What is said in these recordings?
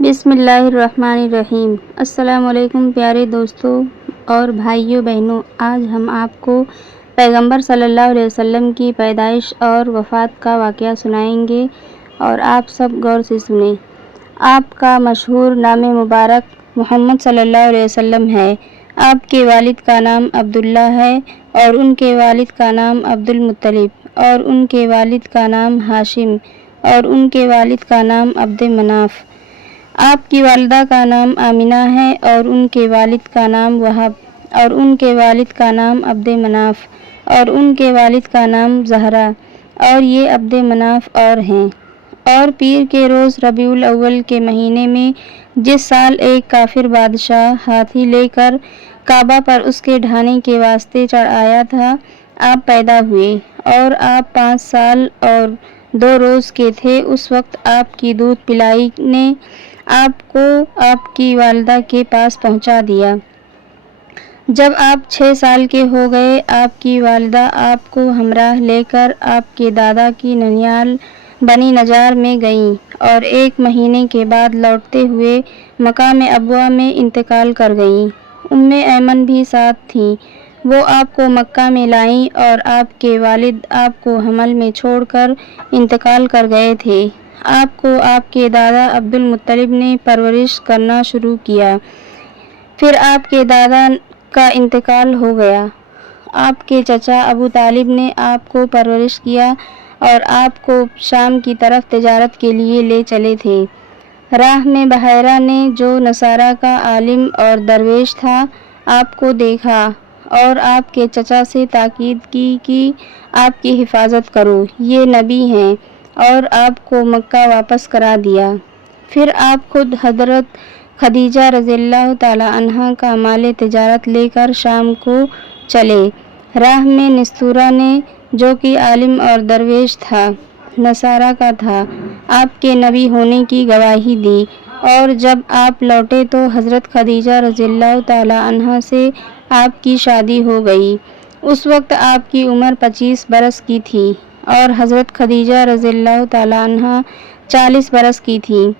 بسم اللہ الرحمن الرحیم۔ السلام علیکم پیارے دوستوں اور بھائیوں بہنوں، آج ہم آپ کو پیغمبر صلی اللہ علیہ وسلم کی پیدائش اور وفات کا واقعہ سنائیں گے اور آپ سب غور سے سنیں۔ آپ کا مشہور نام مبارک محمد صلی اللہ علیہ وسلم ہے۔ آپ کے والد کا نام عبداللہ ہے اور ان کے والد کا نام عبد المطلب اور ان کے والد کا نام ہاشم اور ان کے والد کا نام عبد مناف۔ آپ کی والدہ کا نام آمنہ ہے اور ان کے والد کا نام وہب اور ان کے والد کا نام عبد مناف اور ان کے والد کا نام زہرہ اور یہ عبد مناف اور ہیں۔ اور پیر کے روز ربیع الاول کے مہینے میں جس سال ایک کافر بادشاہ ہاتھی لے کر کعبہ پر اس کے ڈھانے کے واسطے چڑھ آیا تھا، آپ پیدا ہوئے اور آپ 5 سال اور 2 روز کے تھے۔ اس وقت آپ کی دودھ پلائی نے آپ کو آپ کی والدہ کے پاس پہنچا دیا۔ جب آپ 6 سال کے ہو گئے، آپ کی والدہ آپ کو ہمراہ لے کر آپ کے دادا کی ننیال بنی نجار میں گئیں اور 1 مہینے کے بعد لوٹتے ہوئے مقام ابوا میں انتقال کر گئیں۔ ایمن بھی ساتھ تھیں۔ وہ آپ کو مکہ میں لائیں اور آپ کے والد آپ کو حمل میں چھوڑ کر انتقال کر گئے تھے۔ آپ کو آپ کے دادا عبد المطلب نے پرورش کرنا شروع کیا۔ پھر آپ کے دادا کا انتقال ہو گیا۔ آپ کے چچا ابو طالب نے آپ کو پرورش کیا اور آپ کو شام کی طرف تجارت کے لیے لے چلے تھے۔ راہ میں بحیرہ نے جو نصارہ کا عالم اور درویش تھا، آپ کو دیکھا اور آپ کے چچا سے تاکید کی کہ آپ کی حفاظت کرو، یہ نبی ہیں، اور آپ کو مکہ واپس کرا دیا۔ پھر آپ خود حضرت خدیجہ رضی اللہ تعالی عنہا کا مال تجارت لے کر شام کو چلے۔ راہ میں نستورہ نے جو کہ عالم اور درویش تھا، نصارہ کا تھا، آپ کے نبی ہونے کی گواہی دی، اور جب آپ لوٹے تو حضرت خدیجہ رضی اللہ تعالی عنہا سے آپ کی شادی ہو گئی۔ اس وقت آپ کی عمر 25 برس کی تھی اور حضرت خدیجہ رضی اللہ تعالی عنہا 40 برس کی تھیں۔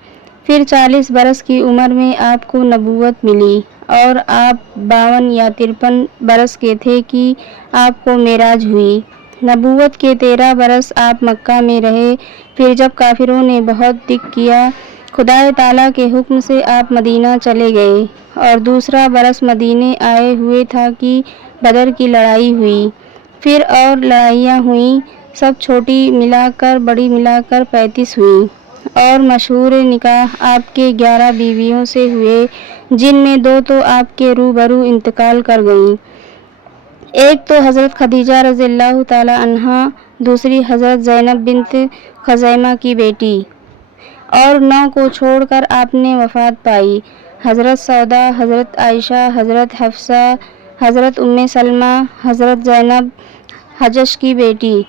پھر 40 برس کی عمر میں آپ کو نبوت ملی اور آپ 52 یا 53 برس کے تھے کہ آپ کو معراج ہوئی۔ نبوت کے 13 برس آپ مکہ میں رہے۔ پھر جب کافروں نے بہت دکھ کیا، خدائے تعالیٰ کے حکم سے آپ مدینہ چلے گئے اور دوسرا برس مدینے آئے ہوئے تھا کہ بدر کی لڑائی ہوئی۔ پھر اور لڑائیاں ہوئیں، سب چھوٹی ملا کر بڑی ملا کر 35 ہوئیں، اور مشہور نکاح آپ کے 11 بیویوں سے ہوئے، جن میں 2 تو آپ کے روبرو انتقال کر گئیں۔ ایک تو حضرت خدیجہ رضی اللہ تعالی عنہا، دوسری حضرت زینب بنت خزیمہ کی بیٹی، اور 9 کو چھوڑ کر آپ نے وفات پائی۔ حضرت سودا، حضرت عائشہ، حضرت حفصہ، حضرت سلمہ، حضرت زینب حجش کی بیٹی،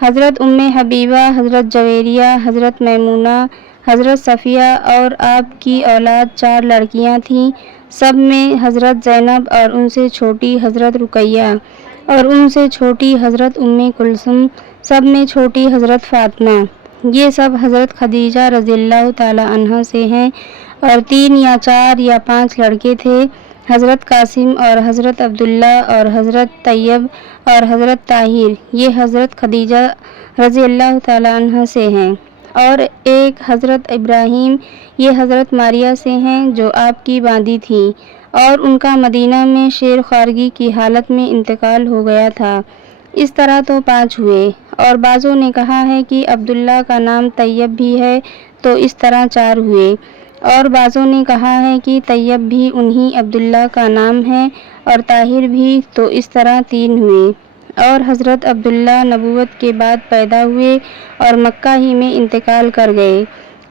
حضرت حبیبہ، حضرت جویریہ، حضرت میمونہ، حضرت صفیہ، اور آپ کی اولاد 4 لڑکیاں تھیں، سب میں حضرت زینب اور ان سے چھوٹی حضرت رقیہ اور ان سے چھوٹی حضرت کلثوم، سب میں چھوٹی حضرت فاطمہ۔ یہ سب حضرت خدیجہ رضی اللہ تعالی عنہا سے ہیں، اور 3 یا 4 یا 5 لڑکے تھے، حضرت قاسم اور حضرت عبداللہ اور حضرت طیب اور حضرت طاہر، یہ حضرت خدیجہ رضی اللہ تعالی عنہا سے ہیں، اور ایک حضرت ابراہیم، یہ حضرت ماریہ سے ہیں جو آپ کی باندی تھیں، اور ان کا مدینہ میں شیر خوارگی کی حالت میں انتقال ہو گیا تھا۔ اس طرح تو 5 ہوئے، اور بعضوں نے کہا ہے کہ عبداللہ کا نام طیب بھی ہے، تو اس طرح 4 ہوئے، اور بعضوں نے کہا ہے کہ طیب بھی انہی عبداللہ کا نام ہے اور طاہر بھی، تو اس طرح 3 ہوئے، اور حضرت عبداللہ نبوت کے بعد پیدا ہوئے اور مکہ ہی میں انتقال کر گئے،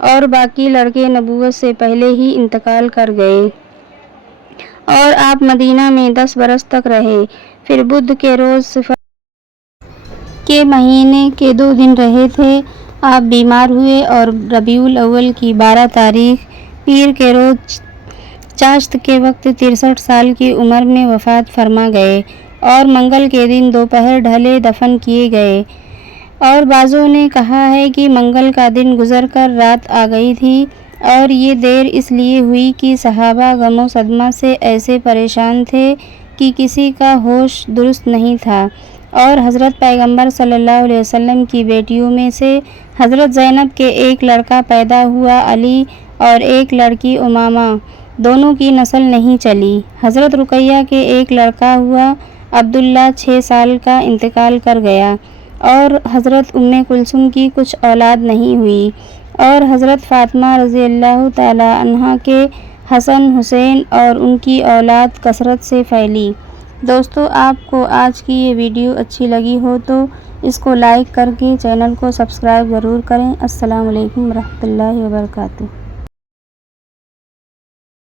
اور باقی لڑکے نبوت سے پہلے ہی انتقال کر گئے، اور آپ مدینہ میں 10 برس تک رہے۔ پھر بدھ کے روز صفر کے مہینے کے 2 دن رہے تھے، آپ بیمار ہوئے اور ربیع الاول کی 12 تاریخ پیر کے روز چاشت کے وقت 63 سال کی عمر میں وفات فرما گئے، اور منگل کے دن دوپہر ڈھلے دفن کیے گئے، اور بعضوں نے کہا ہے کہ منگل کا دن گزر کر رات آ گئی تھی۔ اور یہ دیر اس لیے ہوئی کہ صحابہ غم و صدمہ سے ایسے پریشان تھے کہ کسی کا ہوش درست نہیں تھا، اور حضرت پیغمبر صلی اللہ علیہ وسلم کی بیٹیوں میں سے حضرت زینب کے ایک لڑکا پیدا ہوا علی اور ایک لڑکی امامہ، دونوں کی نسل نہیں چلی۔ حضرت رقیہ کے ایک لڑکا ہوا عبداللہ 6 سال کا انتقال کر گیا، اور حضرت ام کلثوم کی کچھ اولاد نہیں ہوئی، اور حضرت فاطمہ رضی اللہ تعالی عنہا کے حسن حسین اور ان کی اولاد کثرت سے پھیلی۔ دوستو، آپ کو آج کی یہ ویڈیو اچھی لگی ہو تو اس کو لائک کر کے چینل کو سبسکرائب ضرور کریں۔ السلام علیکم ورحمۃ اللہ وبرکاتہ۔